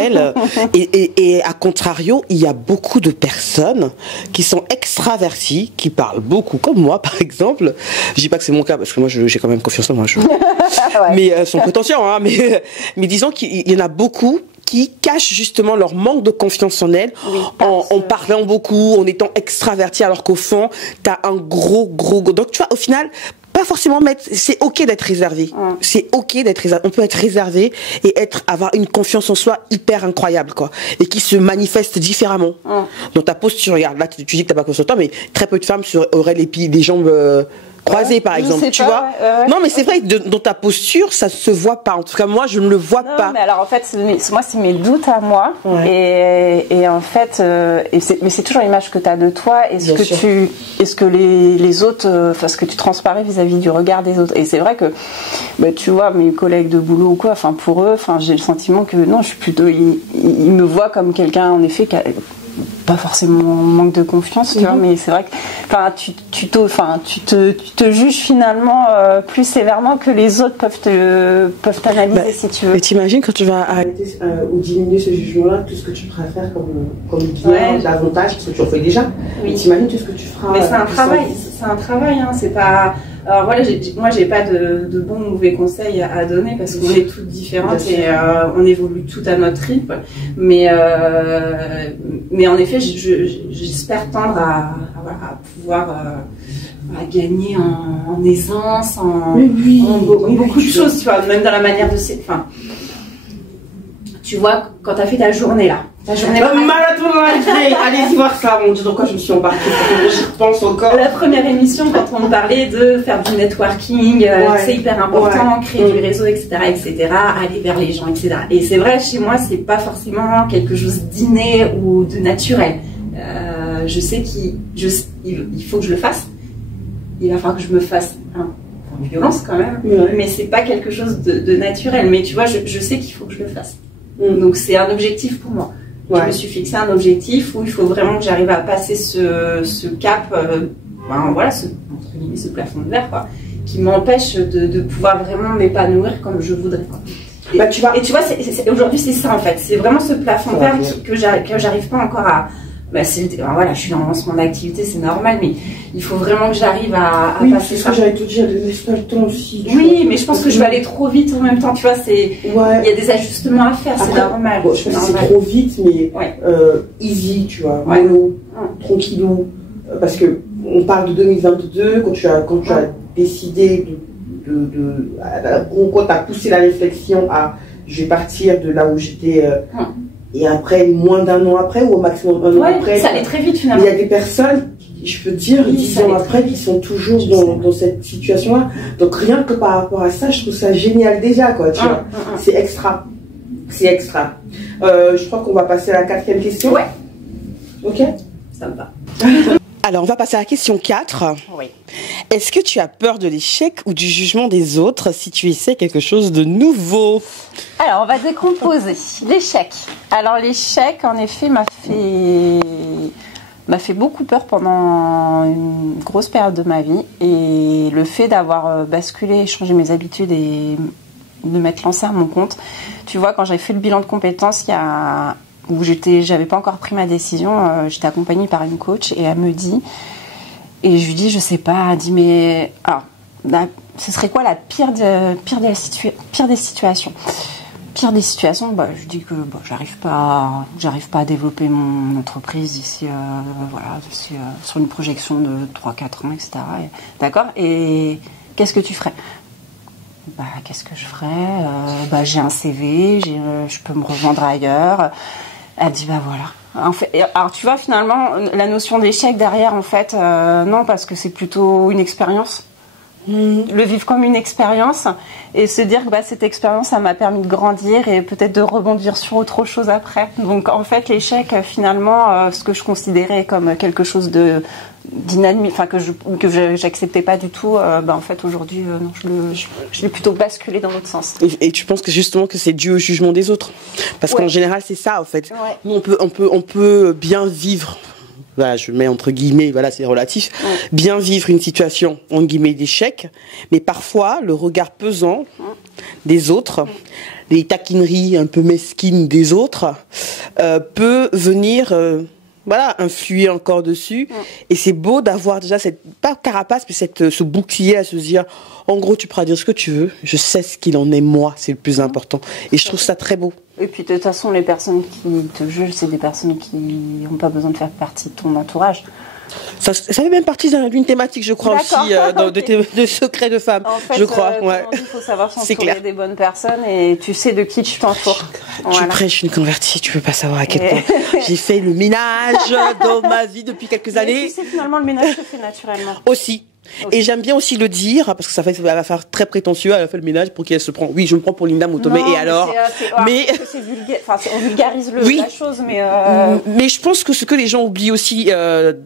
elle, et à contrario, il y a beaucoup de personnes qui sont extraverties, qui parlent beaucoup, comme moi par exemple. Je dis pas que c'est mon cas, parce que moi j'ai quand même confiance en moi, mais sans prétention, hein, mais disons qu'il y en a beaucoup qui cachent justement leur manque de confiance en elles, en parlant beaucoup, en étant extraverti, alors qu'au fond, t'as un gros... Donc tu vois, au final, pas forcément c'est ok d'être réservé. C'est ok d'être réservé. On peut être réservé et avoir une confiance en soi hyper incroyable, quoi. Et qui se manifeste différemment. Dans ta posture, regarde, là, tu dis que t'as pas confiance en toi, mais très peu de femmes auraient les jambes... croisées par exemple, tu vois. Non, mais c'est vrai que dans ta posture, ça se voit pas. En tout cas, moi, je ne le vois pas. Mais alors, en fait, moi, c'est mes doutes à moi. Et en fait, mais c'est toujours l'image que tu as de toi. Est-ce que les autres, ce que tu transparais vis-à-vis du regard des autres. Et c'est vrai que, tu vois, mes collègues de boulot ou quoi, pour eux, j'ai le sentiment que non, je suis plutôt, ils me voient comme quelqu'un, en effet, qui a pas forcément manque de confiance, tu vois, mais c'est vrai que tu te juges finalement plus sévèrement que les autres peuvent t'analyser, si tu veux. Mais t'imagines quand tu vas arrêter ou diminuer ce jugement-là, tout ce que tu pourras faire comme bien, davantage, parce que tu en fais déjà. Oui. T'imagines tout ce que tu feras. Mais c'est un travail, hein, c'est pas... Alors voilà, moi j'ai pas de bons ou mauvais conseils à donner parce qu'on est toutes différentes et on évolue toutes à notre rythme. Mais en effet, j'espère tendre à pouvoir gagner en aisance, en beaucoup de choses, tu vois, même dans la manière de... tu vois, quand tu as fait ta journée là, La journée Marathon Live Day. Allez-y voir ça, mon Dieu, dans quoi je me suis embarquée. J'y repense encore. La première émission, quand on parlait de faire du networking, c'est hyper important, créer du réseau, etc., aller vers les gens, etc. Et c'est vrai, chez moi, c'est pas forcément quelque chose d'inné ou de naturel. Je sais qu'il faut que je le fasse. Il va falloir que je me fasse en violence quand même, mais c'est pas quelque chose de naturel. Mais tu vois, je sais qu'il faut que je le fasse. Donc c'est un objectif pour moi. Je me suis fixé un objectif où il faut vraiment que j'arrive à passer ce cap, voilà, entre guillemets, ce plafond de verre, quoi, qui m'empêche de pouvoir vraiment m'épanouir comme je voudrais, quoi. Et tu vois, aujourd'hui c'est ça en fait, c'est vraiment ce plafond de verre que j'arrive pas encore à. Voilà, je suis en lancement d'activité, c'est normal, mais il faut vraiment que j'arrive à passer ça. Oui, j'allais te dire, laisse pas le temps aussi. Oui, mais je pense que je vais aller trop vite en même temps, tu vois, il y a des ajustements à faire, c'est normal. Bon, je pense que c'est trop vite, mais easy, tu vois, mollo, tranquillou, parce que on parle de 2022, quand tu as décidé quand tu as poussé la réflexion à je vais partir de là où j'étais. Et après, moins d'un an après, ou au maximum un an après. Ça allait très vite finalement. Il y a des personnes, je peux dire, 10 ans après, qui sont toujours dans cette situation-là. Donc rien que par rapport à ça, je trouve ça génial déjà, quoi, tu vois. C'est extra. C'est extra. Je crois qu'on va passer à la 4e question. Ouais. Ok. Ça me va. Alors, on va passer à la question 4. Oui. Est-ce que tu as peur de l'échec ou du jugement des autres si tu essaies quelque chose de nouveau? Alors, on va décomposer. L'échec. Alors, l'échec, en effet, m'a fait beaucoup peur pendant une grosse période de ma vie. Et le fait d'avoir basculé, changé mes habitudes et de m'être lancée à mon compte. Tu vois, quand j'ai fait le bilan de compétences, où j'avais pas encore pris ma décision, j'étais accompagnée par une coach et elle me dit, et je lui dis, je sais pas, elle dit, mais alors, ce serait quoi la pire des situations? Pire des situations, je dis que j'arrive pas à développer mon entreprise d'ici sur une projection de 3-4 ans, etc. D'accord? Et qu'est-ce que tu ferais? Qu'est-ce que je ferais? J'ai un CV, je peux me revendre ailleurs. Elle dit voilà. En fait, alors tu vois finalement la notion d'échec derrière en fait non, parce que c'est plutôt une expérience. Le vivre comme une expérience et se dire que cette expérience ça m'a permis de grandir et peut-être de rebondir sur autre chose après. Donc en fait l'échec finalement ce que je considérais comme quelque chose d'inadmissible, enfin que j'acceptais pas du tout, en fait aujourd'hui non, je l'ai plutôt basculé dans l'autre sens. Et tu penses que justement que c'est dû au jugement des autres? Parce qu'en général c'est ça en fait. Nous, on peut bien vivre. Voilà, je mets entre guillemets, voilà, c'est relatif. Bien vivre une situation, entre guillemets, d'échec, mais parfois, le regard pesant des autres, les taquineries un peu mesquines des autres, peut venir, influer encore dessus. Et c'est beau d'avoir déjà pas carapace, mais ce bouclier à se dire, en gros, tu pourras dire ce que tu veux, je sais ce qu'il en est moi, c'est le plus important. Et je trouve ça très beau. Et puis de toute façon, les personnes qui te jugent, c'est des personnes qui n'ont pas besoin de faire partie de ton entourage. Ça fait même partie d'une thématique, je crois, aussi, de secrets de femmes, en fait, je crois. Il faut savoir s'entourer des bonnes personnes et tu sais de qui tu t'entoures. Tu prêches une convertie, tu peux pas savoir à quel point j'ai fait le ménage dans ma vie depuis quelques années. Tu sais, finalement, le ménage se fait naturellement. Aussi. Et j'aime bien aussi le dire, parce que ça va faire très prétentieux, elle a fait le ménage pour qu'elle se prend. Oui, je me prends pour Linda Moutomé, et alors mais c'est vulgaire, on vulgarise la chose, mais je pense que ce que les gens oublient aussi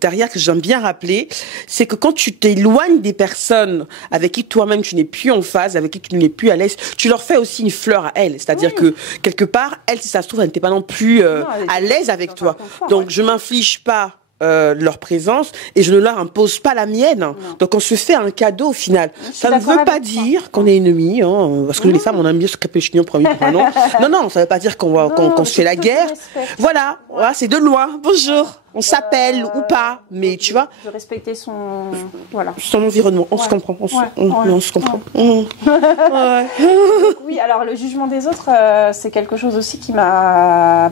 derrière, que j'aime bien rappeler, c'est que quand tu t'éloignes des personnes avec qui toi-même tu n'es plus en phase, avec qui tu n'es plus à l'aise, tu leur fais aussi une fleur à elles. C'est-à-dire que quelque part, elle, si ça se trouve, elle n'était pas non plus à l'aise avec toi. Donc je m'inflige pas leur présence et je ne leur impose pas la mienne. Non. Donc on se fait un cadeau au final. Ça ne veut pas dire qu'on est ennemis, parce que les femmes on aime bien se crêper chignon pour un non. Non, ça ne veut pas dire qu'on se fait la guerre. Voilà, c'est de loin. Bonjour. On s'appelle ou pas, mais tu vois. De respecter son environnement. On se comprend. On se comprend. Oui, alors le jugement des autres, c'est quelque chose aussi qui m'a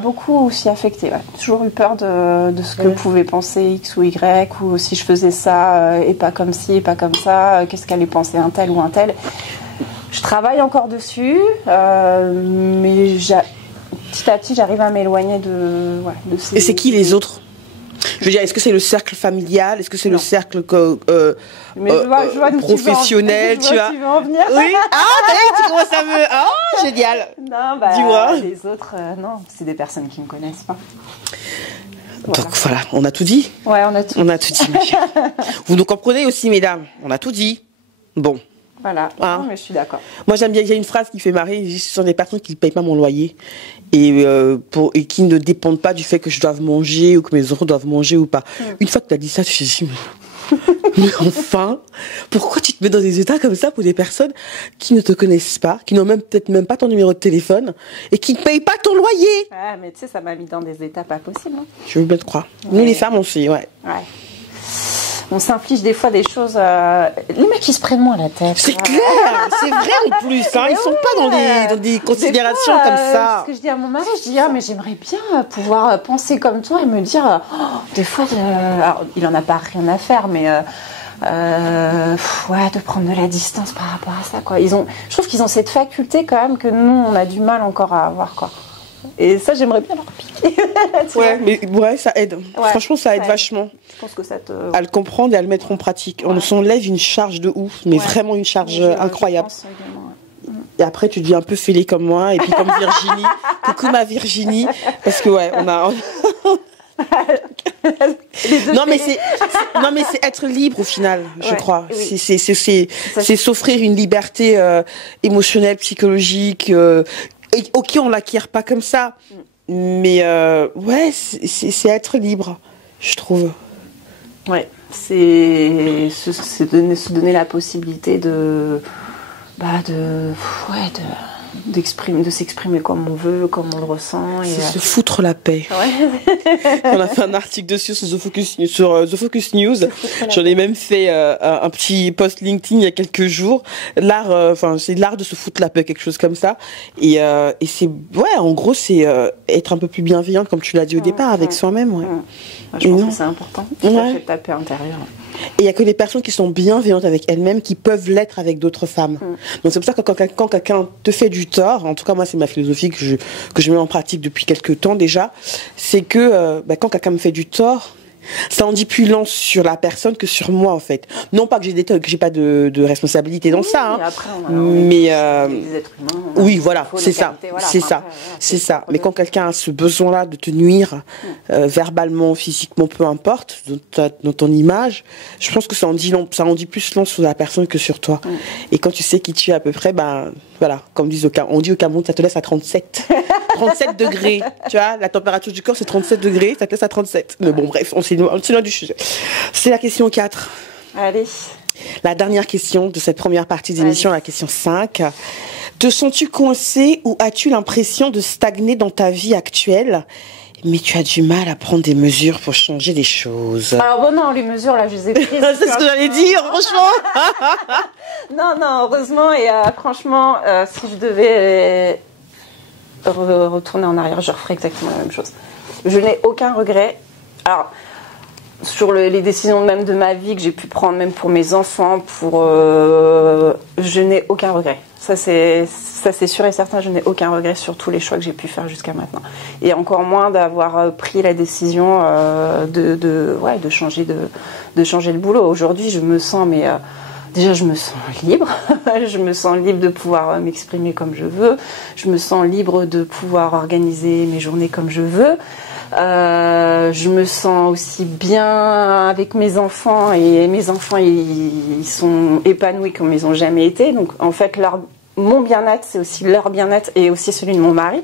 beaucoup aussi affectée. J'ai toujours eu peur de ce que pouvait penser X ou Y, ou si je faisais ça et pas comme ci et pas comme ça, qu'est-ce qu'allait penser un tel ou un tel. Je travaille encore dessus, mais petit à petit, j'arrive à m'éloigner de ces... Et c'est qui les autres? Je veux dire, est-ce que c'est le cercle familial? Est-ce que c'est le cercle mais je vois professionnel, tu vois? Tu veux en venir. Oui. Ah, tu commences à me... Oh, génial. Non, dis-moi. Les autres, non, c'est des personnes qui ne me connaissent pas. Donc voilà, on a tout dit. Ouais, on a tout dit. Vous nous comprenez aussi, mesdames. On a tout dit. Bon. Voilà, hein? Non, mais je suis d'accord. Moi, j'aime bien, il y a une phrase qui fait marrer, ce sont des personnes qui ne payent pas mon loyer et qui ne dépendent pas du fait que je doive manger ou que mes enfants doivent manger ou pas. Une fois que tu as dit ça, tu te dis, mais enfin, pourquoi tu te mets dans des états comme ça pour des personnes qui ne te connaissent pas, qui n'ont peut-être même pas ton numéro de téléphone et qui ne payent pas ton loyer? Ah, mais tu sais, ça m'a mis dans des états pas possibles. Hein. Je veux bien te croire. Nous, les femmes, on sait, ouais. On s'inflige des fois des choses. Les mecs, ils se prennent moins la tête. C'est clair, c'est vrai en plus. Hein, ils sont pas dans des considérations comme ça. Ce que je dis à mon mari, je dis mais j'aimerais bien pouvoir penser comme toi et me dire des fois, alors, il en a pas rien à faire, mais de prendre de la distance par rapport à ça, quoi. Je trouve qu'ils ont cette faculté quand même que nous, on a du mal encore à avoir, quoi. Et ça, j'aimerais bien leur piquer. Ça aide. Ouais, franchement, ça aide vachement. Je pense que ça te... à le comprendre et à le mettre en pratique. On s'enlève une charge de ouf, mais vraiment une charge incroyable. Et après, tu deviens un peu fêlée comme moi, et puis comme Virginie. Coucou ma Virginie. Parce que on a... non mais c'est être libre au final, je crois. Oui. C'est s'offrir une liberté émotionnelle, psychologique... ok, on l'acquiert pas comme ça, mais c'est être libre, je trouve. Ouais, c'est se donner la possibilité de s'exprimer comme on veut, comme on le ressent. C'est se foutre la paix. Ouais. On a fait un article dessus sur The Focus News. J'en ai même fait un petit post LinkedIn il y a quelques jours. C'est l'art de se foutre la paix, quelque chose comme ça. Et c'est, en gros, c'est être un peu plus bienveillante, comme tu l'as dit au départ, avec soi-même. Ouais. Je pense que c'est important. Ça fait ta paix intérieure. Et il n'y a que les personnes qui sont bienveillantes avec elles-mêmes qui peuvent l'être avec d'autres femmes. Donc c'est pour ça que quand quelqu'un te fait du tort, en tout cas moi c'est ma philosophie que je mets en pratique depuis quelques temps déjà, c'est que quand quelqu'un me fait du tort, ça en dit plus long sur la personne que sur moi en fait. Non pas que j'ai pas de responsabilité dans ça, hein, après, mais des êtres humains, oui voilà, c'est ça, c'est ça. Mais quand quelqu'un a ce besoin-là de te nuire verbalement, physiquement, peu importe, dans ton image, je pense que ça en dit plus long sur la personne que sur toi. Et quand tu sais qui tu es à peu près, voilà, comme on dit au Cameroun, ça te laisse à 37 degrés, tu vois, la température du corps c'est 37 degrés, ça te laisse à 37. Mais bon bref, on s'est loin du sujet. C'est la question 4. Allez. La dernière question de cette première partie d'émission, la question 5. Te sens-tu coincé ou as-tu l'impression de stagner dans ta vie actuelle, mais tu as du mal à prendre des mesures pour changer les choses? Alors non, les mesures là, je les ai prises. C'est ce que j'allais dire, franchement. non, heureusement, et franchement, si je devais retourner en arrière, je referais exactement la même chose. Je n'ai aucun regret. Alors, sur les décisions même de ma vie que j'ai pu prendre, même pour mes enfants, je n'ai aucun regret. Ça c'est sûr et certain, je n'ai aucun regret sur tous les choix que j'ai pu faire jusqu'à maintenant. Et encore moins d'avoir pris la décision de changer de boulot. Aujourd'hui, je me sens, déjà, je me sens libre. Je me sens libre de pouvoir m'exprimer comme je veux. Je me sens libre de pouvoir organiser mes journées comme je veux. Je me sens aussi bien avec mes enfants et mes enfants ils sont épanouis comme ils n'ont jamais été. Donc en fait mon bien-être c'est aussi leur bien-être et aussi celui de mon mari.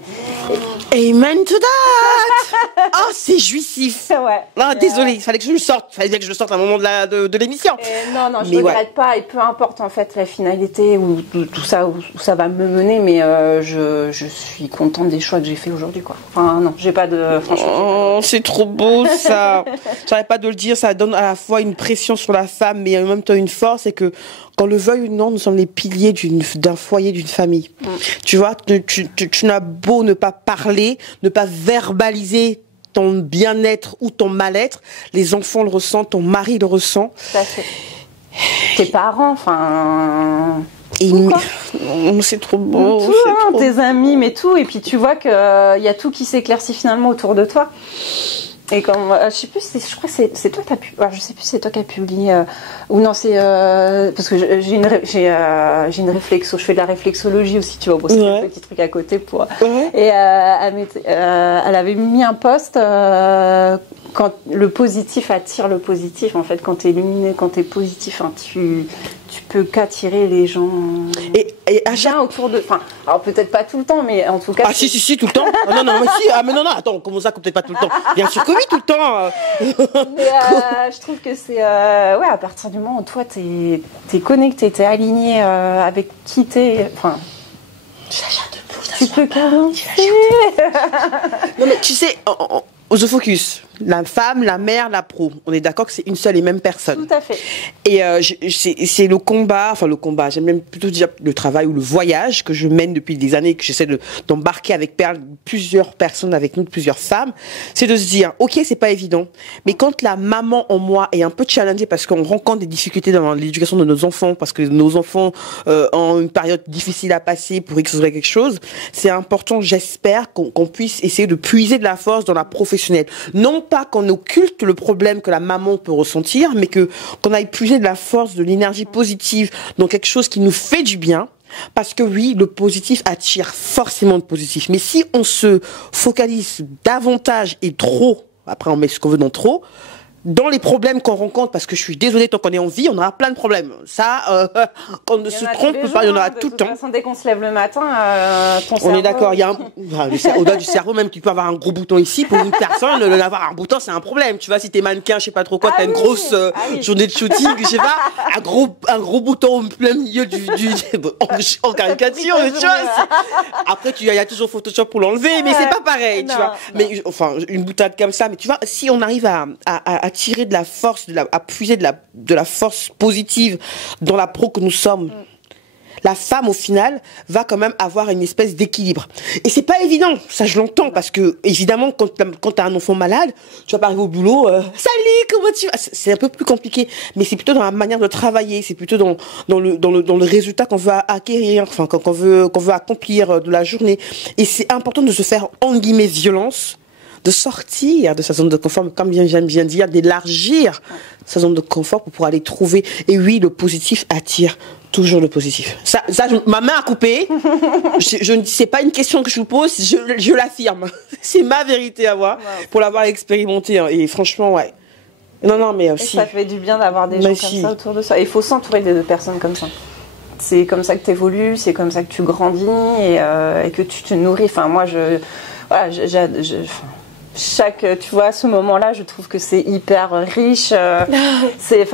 Amen to that. Oh c'est jouissif. Ouais. Non, désolée, il fallait que je le sorte. Il fallait bien que je le sorte à un moment de l'émission. Non, je ne regrette pas et peu importe en fait la finalité ou tout ça où ça va me mener, mais je suis contente des choix que j'ai fait aujourd'hui quoi. Enfin non, j'ai pas de. Franchement, c'est trop beau ça. J'arrête pas de le dire, ça donne à la fois une pression sur la femme, mais en même temps une force, et que qu'on le veuille ou non, nous sommes les piliers d'un foyer, d'une famille. Tu vois, tu n'as beau ne pas parler, ne pas verbaliser ton bien-être ou ton mal-être, les enfants le ressentent, ton mari le ressent. Tout à fait. Tes parents, enfin... C'est trop beau. Tout, hein, tes amis, mais tout. Et puis tu vois qu'il y a tout qui s'éclaircit finalement autour de toi. Et comme je sais plus, je crois que c'est toi qui as pu, je sais plus, c'est toi qui as publié ou non, c'est parce que j'ai une réflexo, je fais de la réflexologie aussi, tu vois, bon, c'est un petit truc à côté pour. Et elle avait mis un post quand le positif attire le positif. En fait, quand t'es lumineux, quand t'es positif, hein, tu peux qu'attirer les gens. Et à chaque autour de, enfin, alors peut-être pas tout le temps, mais en tout cas. Ah si tout le temps. Non mais si, mais non attends, comment ça peut-être pas tout le temps. Bien sûr que oui, tout le temps. Mais je trouve que c'est à partir du moment où toi t'es connecté, t'es aligné avec qui t'es, enfin. Tu peux qu'avancer. Non mais tu sais, The Focus, la femme, la mère, la pro, on est d'accord que c'est une seule et même personne. Tout à fait. Et c'est le combat, j'aime même plutôt dire le travail ou le voyage que je mène depuis des années, que j'essaie d'embarquer avec plusieurs personnes avec nous, plusieurs femmes, c'est de se dire, ok, c'est pas évident, mais quand la maman en moi est un peu challengée parce qu'on rencontre des difficultés dans l'éducation de nos enfants, parce que nos enfants ont une période difficile à passer pour X ou Y quelque chose, c'est important, j'espère, qu'on puisse essayer de puiser de la force dans la profession. Non pas qu'on occulte le problème que la maman peut ressentir, mais qu'on aille puiser de la force, de l'énergie positive dans quelque chose qui nous fait du bien. Parce que oui, le positif attire forcément le positif. Mais si on se focalise davantage et trop, après on met ce qu'on veut dans trop, dans les problèmes qu'on rencontre, parce que je suis désolée, tant qu'on est en vie, on aura plein de problèmes. Ça, on ne se trompe pas, il y en aura tout le temps. De toute façon, dès qu'on se lève le matin, ton cerveau... On est d'accord, il y a au-delà du cerveau, même tu peux avoir un gros bouton ici. Pour une personne, avoir un bouton, c'est un problème. Tu vois, si t'es mannequin, je sais pas trop quoi, t'as une grosse journée de shooting, je sais pas, un gros bouton au plein milieu en caricature, tu vois. Après, il y a toujours Photoshop pour l'enlever, mais c'est pas pareil, tu vois. Mais enfin, une boutade comme ça, mais tu vois, si on arrive à tirer de la force, à puiser de la force positive dans la pro que nous sommes, la femme au final va quand même avoir une espèce d'équilibre. Et c'est pas évident, ça je l'entends, parce que évidemment quand t'as un enfant malade, tu vas pas arriver au boulot, salut, comment tu vas? C'est un peu plus compliqué, mais c'est plutôt dans la manière de travailler, c'est plutôt dans le résultat qu'on veut acquérir, enfin qu'on veut accomplir de la journée. Et c'est important de se faire entre guillemets violence, de sortir de sa zone de confort, comme j'aime bien dire, d'élargir sa zone de confort pour pouvoir aller trouver. Et oui, le positif attire toujours le positif. Ça ma main a coupé. C'est pas une question que je vous pose, je l'affirme. C'est ma vérité à voir, pour l'avoir expérimenté. Et franchement, ouais. Non, mais aussi. Et ça fait du bien d'avoir des gens comme ça autour de soi. Il faut s'entourer de personnes comme ça. C'est comme ça que tu évolues, c'est comme ça que tu grandis et que tu te nourris. Enfin, moi, tu vois, à ce moment-là, je trouve que c'est hyper riche. Il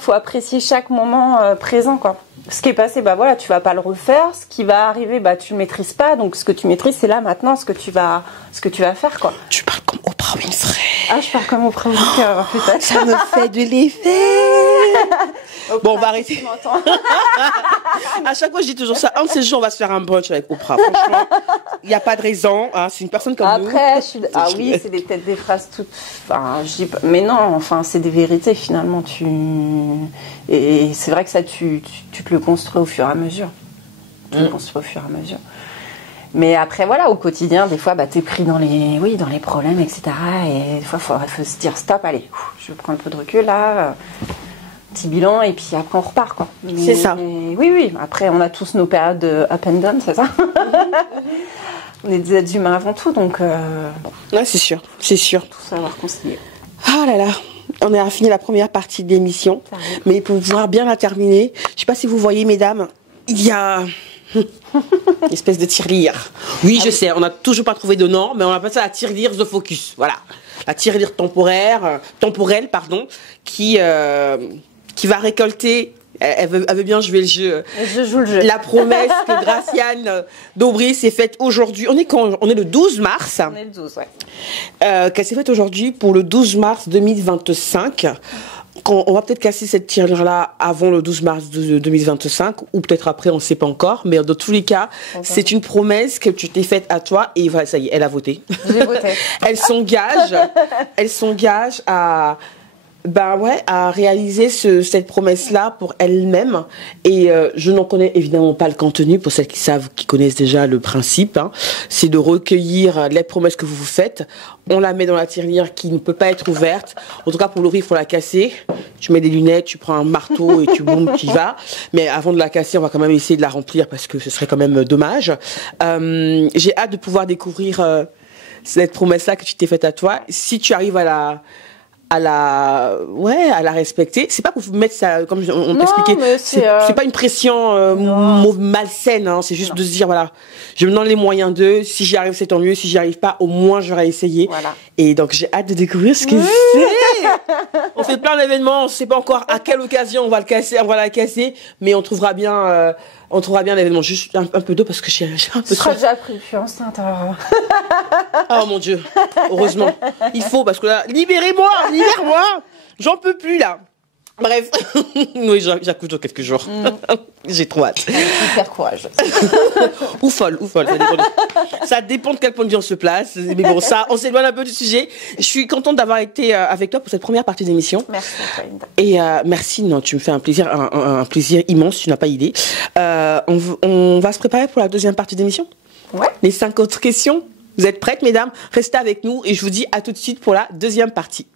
faut apprécier chaque moment présent, quoi. Ce qui est passé, tu vas pas le refaire. Ce qui va arriver, tu le maîtrises pas. Donc, ce que tu maîtrises, c'est là maintenant, ce que tu vas faire, quoi. Tu parles comme Oprah Winfrey. Ah, je parle comme Oprah Winfrey, putain. Ça me fait de l'effet. Bon, on va arrêter. À chaque fois, je dis toujours ça. Un de ces jours, on va se faire un brunch avec Oprah. Franchement, il n'y a pas de raison. Hein. C'est une personne comme nous. Après, oui, c'est peut-être des phrases toutes. Enfin, je dis pas. Mais non, enfin, c'est des vérités finalement. Et c'est vrai que ça, tu te le construis au fur et à mesure. Mais après, voilà, au quotidien, des fois, t'es pris dans les problèmes, etc. Et des fois, faut se dire stop, allez, je prends un peu de recul là. Petit bilan et puis après on repart, quoi. C'est ça. Oui. Après on a tous nos périodes de up and down, c'est ça. On est des êtres humains avant tout, donc. Ouais, c'est sûr. Tout savoir concilier. Oh là là, on a fini la première partie de l'émission, mais pour pouvoir bien la terminer, je sais pas si vous voyez, mesdames, il y a une espèce de tirelire. Oui, je sais, on n'a toujours pas trouvé de nom, mais on appelle ça la tirelire The Focus. Voilà, la tirelire temporelle, qui va récolter. Elle veut bien jouer le jeu. Je joue le jeu. La promesse que Graciane Daubry s'est faite aujourd'hui. On est le 12 mars. On est le 12, ouais. Qu'elle s'est faite aujourd'hui pour le 12 mars 2025. On va peut-être casser cette tirelire-là avant le 12 mars 2025, ou peut-être après, on ne sait pas encore. Mais dans tous les cas, c'est une promesse que tu t'es faite à toi. Et voilà, ça y est, elle a voté. J'ai voté. Elle s'engage à Ben ouais, à réaliser cette promesse-là pour elle-même. Et je n'en connais évidemment pas le contenu pour celles qui savent, qui connaissent déjà le principe. Hein. C'est de recueillir les promesses que vous vous faites. On la met dans la tirelire qui ne peut pas être ouverte. En tout cas, pour l'ouvrir, il faut la casser. Tu mets des lunettes, tu prends un marteau et tu boum, tu y vas. Mais avant de la casser, on va quand même essayer de la remplir parce que ce serait quand même dommage. J'ai hâte de pouvoir découvrir cette promesse-là que tu t'es faite à toi. Si tu arrives à la respecter. C'est pas pour vous mettre ça, comme on t'expliquait, c'est pas une pression malsaine, hein, c'est juste de se dire, voilà, je me donne les moyens d'eux, si j'y arrive c'est tant mieux, si j'y arrive pas, au moins j'aurais essayé. Voilà. Et donc j'ai hâte de découvrir ce que c'est. On fait plein d'événements, on sait pas encore à quelle occasion on va la casser, mais on trouvera bien l'événement. Juste un peu d'eau parce que j'ai un peu Tu seras déjà pris, je suis enceinte. Oh mon Dieu, heureusement. Il faut, parce que là, libérez-moi, j'en peux plus là. Bref, oui, j'accouche dans quelques jours. J'ai trop hâte. Hyper courage. ou folle. Ça dépend de quel point de vue on se place. Mais bon, ça, on s'éloigne un peu du sujet. Je suis contente d'avoir été avec toi pour cette première partie d'émission. Merci, Linda. Et merci, non, tu me fais un plaisir immense, tu n'as pas idée. On va se préparer pour la deuxième partie d'émission. Ouais. Les 5 autres questions. Vous êtes prêtes, mesdames? Restez avec nous et je vous dis à tout de suite pour la deuxième partie.